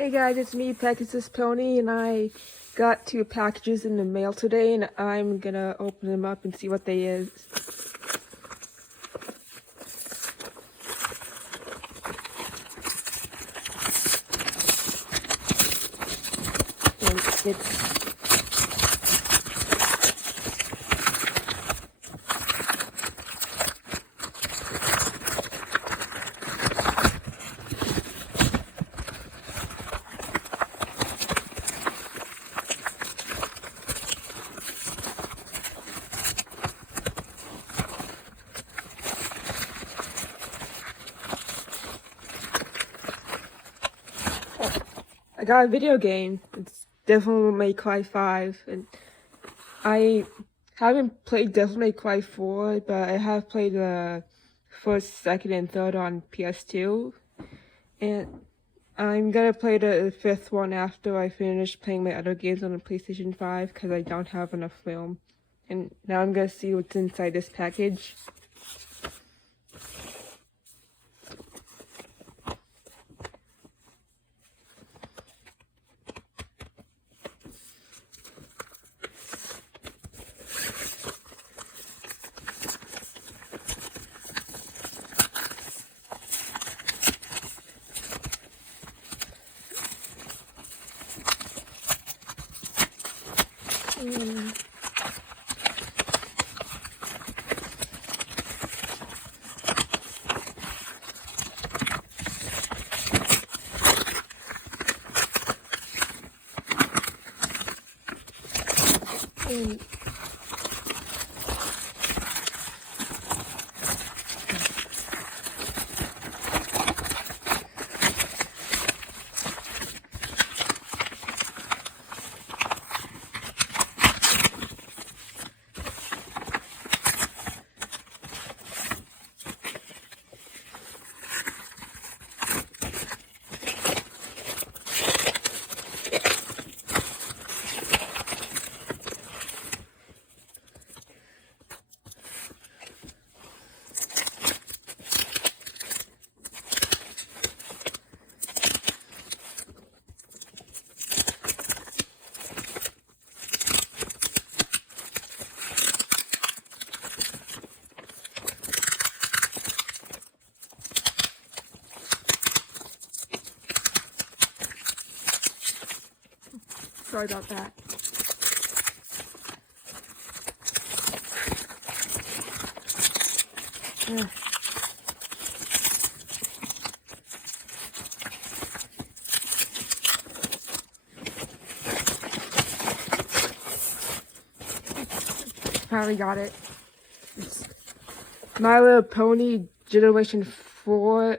Hey guys, it's me, Pegasus Pony, and I got 2 packages in the mail today, and I'm gonna open them up and see what they is. And it's I got a video game. It's Devil May Cry 5, and I haven't played Devil May Cry 4, but I have played the first, second, and third on PS2, and I'm gonna play the 5th one after I finish playing my other games on the PlayStation 5 because I don't have enough film. And now I'm gonna see what's inside this package. And sorry about that. Finally got it. It's My Little Pony Generation 4,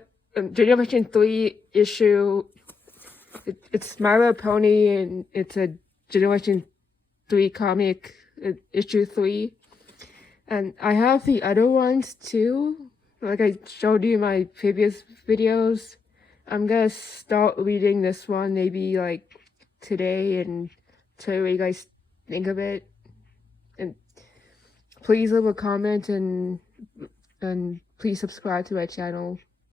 Generation 3 issue. It's My Little Pony, and it's a Generation 3 comic, issue 3. And I have the other ones too, like I showed you in my previous videos. I'm gonna start reading this one maybe like today and tell you what you guys think of it. And please leave a comment and please subscribe to my channel.